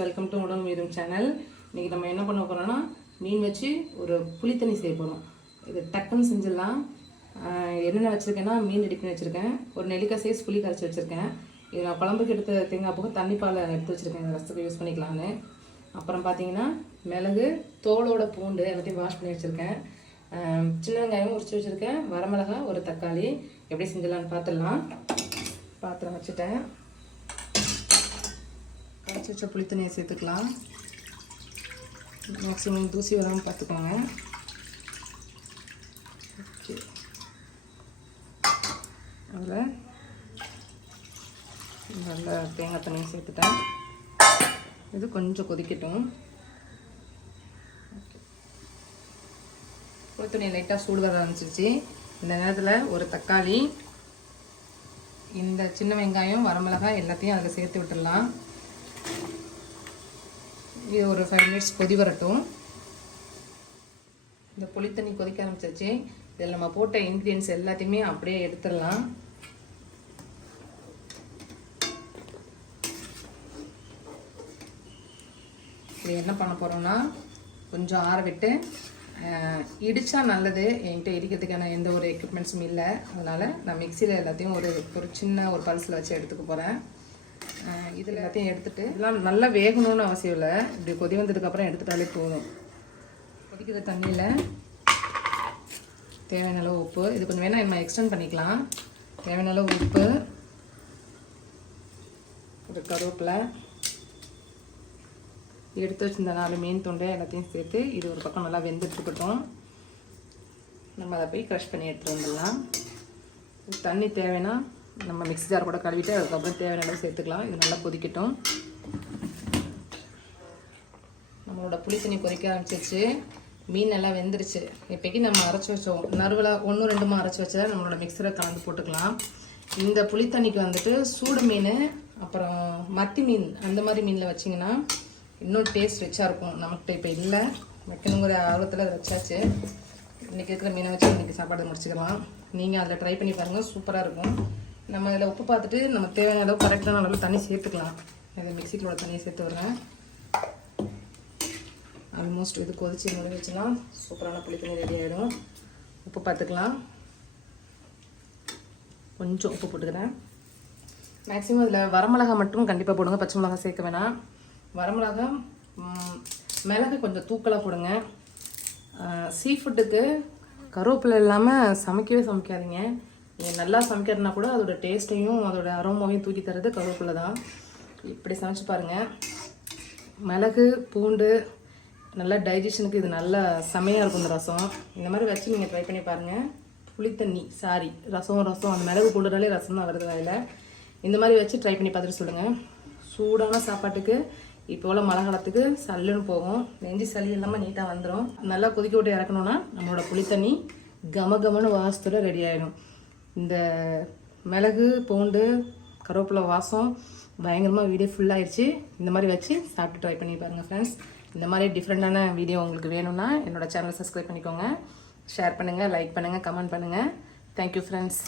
Welcome to உடல் மீதும் channel. இன்றைக்கி நம்ம என்ன பண்ண போகிறோம்னா மீன் வச்சு ஒரு புளித்தண்ணி செய்ய போகிறோம். இது டக்குன்னு செஞ்சிடலாம். என்னென்ன வச்சுருக்கேன்னா மீன் ரெடி பண்ணி வச்சுருக்கேன், ஒரு நெல்லிக்காய் சைஸ் புளி கரைச்சி வச்சுருக்கேன். இது நான் குழம்புக்கு எடுத்த தேங்காய் போக தண்ணி பால் எடுத்து வச்சுருக்கேன், இந்த ரசத்துக்கு யூஸ் பண்ணிக்கலான்னு. அப்புறம் பார்த்தீங்கன்னா மிளகு, தோலோட பூண்டு எல்லாத்தையும் வாஷ் பண்ணி வச்சுருக்கேன். சின்ன வெங்காயம் உரிச்சு வச்சுருக்கேன், வரமிளகா, ஒரு தக்காளி. எப்படி செஞ்சிடலான்னு பார்த்துடலாம். பாத்திரம் வச்சுட்டேன். கரைச்சி வச்ச புளித்தண்ணியை சேர்த்துக்கலாம். மேக்ஸிமம் தூசி வராமல் பார்த்துக்கோங்க. ஓகே, அதில் நல்ல தேங்காய் தண்ணியை சேர்த்துட்டேன். இது கொஞ்சம் கொதிக்கட்டும். ஓகே, புளித்தண்ணி லைட்டாக சூடு வர ஆரம்பிச்சிருச்சு. இந்த நேரத்தில் ஒரு தக்காளி, இந்த சின்ன வெங்காயம், வரமிளகாய் எல்லாத்தையும் அதில் சேர்த்து விட்டுடலாம். இது ஒரு 5 minutes கொதி வரட்டும். இந்த புளித்தண்ணி கொதிக்க ஆரம்பிச்சிருச்சு. இதில் நம்ம போட்ட இன்க்ரீடியன்ஸ் எல்லாத்தையுமே அப்படியே எடுத்துடலாம். இது என்ன பண்ண போகிறோம்னா கொஞ்சம் ஆற விட்டு இடித்தா நல்லது. என்கிட்ட இடிக்கிறதுக்கான எந்த ஒரு எக்யூப்மெண்ட்ஸும் இல்லை, அதனால் நான் மிக்சியில் எல்லாத்தையும் ஒரு சின்ன ஒரு பல்ஸில் வச்சு எடுத்துக்க போகிறேன். இதில் எல்லாத்தையும் எடுத்துகிட்டு, இதெல்லாம் நல்லா வேகணும்னு அவசியம் இல்லை, இப்படி கொதி வந்ததுக்கப்புறம் எடுத்துட்டாலே போதும். கொதிக்கிற தண்ணியில் தேவையான அளவு உப்பு, இது கொஞ்சம் வேணால் நம்ம எக்ஸ்டெண்ட் பண்ணிக்கலாம். தேவையான அளவு உப்பு, ஒரு கருவேப்பிலை, எடுத்து வச்சுருந்த 4 மீன் துண்டை எல்லாத்தையும் சேர்த்து இது ஒரு பக்கம் நல்லா வெந்துட்டுருக்கட்டும். நம்ம அதை போய் க்ரஷ் பண்ணி எடுத்துகிட்டு வந்துடலாம். தண்ணி தேவைன்னா நம்ம மிக்ஸி ஜார் கூட கழுவிட்டு அதுக்கப்புறம் தேவையான அளவு சேர்த்துக்கலாம். இது நல்லா கொதிக்கட்டும். நம்மளோட புளித்தண்ணி கொதிக்க ஆரம்பிச்சிருச்சு. மீன் நல்லா வெந்துருச்சு. இப்போக்கி நம்ம அரைச்சி வச்சோம் நறுவில் 1-2 அரைச்சி வச்சா நம்மளோட மிக்சரை கலந்து போட்டுக்கலாம். இந்த புளித்தண்ணிக்கு வந்துட்டு சூடு மீன், அப்புறம் மத்தி மீன், அந்த மாதிரி மீனில் வச்சிங்கன்னா இன்னும் டேஸ்ட் ரிச்சாக இருக்கும். நமக்கிட்ட இப்போ இல்லை, வைக்கணுங்கிற ஆர்வத்தில் அதை வச்சாச்சு. இன்றைக்கி இருக்கிற மீனை வச்சு இன்றைக்கி சாப்பாடு முடிச்சுக்கலாம். நீங்கள் அதில் ட்ரை பண்ணி பாருங்கள், சூப்பராக இருக்கும். நம்ம இதில் உப்பு பார்த்துட்டு நம்ம தேவையான அளவு கரெக்டான அளவு தண்ணி சேர்த்துக்கலாம். இதை மிக்சிக்குள்ள தண்ணியை சேர்த்து விட்றேன். ஆல்மோஸ்ட் இது கொதிச்சு முடிஞ்சிச்சுன்னா சூப்பரான புளித்தண்ணி ரெடி ஆகிடும். உப்பு பார்த்துக்கலாம். கொஞ்சம் உப்பு போட்டுக்கிறேன். மேக்ஸிமம் இதில் வரமிளகா மட்டும் கண்டிப்பாக போடுங்க, பச்சை மிளகா சேர்க்க வேணாம். வரமிளகா, மிளகு கொஞ்சம் தூக்கலாக போடுங்க. சீ ஃபுட்டுக்கு கருவேப்பிலை இல்லாமல் சமைக்கவே சமைக்காதீங்க. நீங்கள் நல்லா சமைக்கிறதுனா கூட அதோட டேஸ்ட்டையும் அதோட அரோமாவையும் தூக்கி தரது கருவேப்பிலை தான். இப்படி சமைச்சு பாருங்கள். மிளகு, பூண்டு, நல்லா டைஜஷனுக்கு இது நல்லா செமையாக இருக்கும் இந்த ரசம். இந்த மாதிரி வச்சு நீங்கள் ட்ரை பண்ணி பாருங்கள். புளித்தண்ணி ரசம் அந்த மிளகு பூண்டுனாலே ரசம் தான் வருது வாயில். இந்த மாதிரி வச்சு ட்ரை பண்ணி பார்த்துட்டு சொல்லுங்கள். சூடான சாப்பாட்டுக்கு இப்போ உள்ள மழை காலத்துக்கு சல்லுன்னு போகும். நெஞ்சு சளி இல்லாமல் நீட்டாக வந்துடும். நல்லா கொதிக்க விட்டு இறக்கணுன்னா நம்மளோட புளித்தண்ணி கமகமான வாசத்தோட ரெடி ஆகிடும். இந்த மிளகு, பூண்டு, கருவேப்பிலை வாசம் பயங்கரமாக வீடியோ ஃபுல்லாகிடுச்சு. இந்த மாதிரி வச்சு சாப்பிட்டு ட்ரை பண்ணி பாருங்கள் ஃப்ரெண்ட்ஸ். இந்த மாதிரி டிஃப்ரெண்ட்டான வீடியோ உங்களுக்கு வேணும்னா என்னோடய சேனலை சப்ஸ்கிரைப் பண்ணிக்கோங்க. ஷேர் பண்ணுங்கள், லைக் பண்ணுங்கள், கமெண்ட் பண்ணுங்கள். Thank you friends.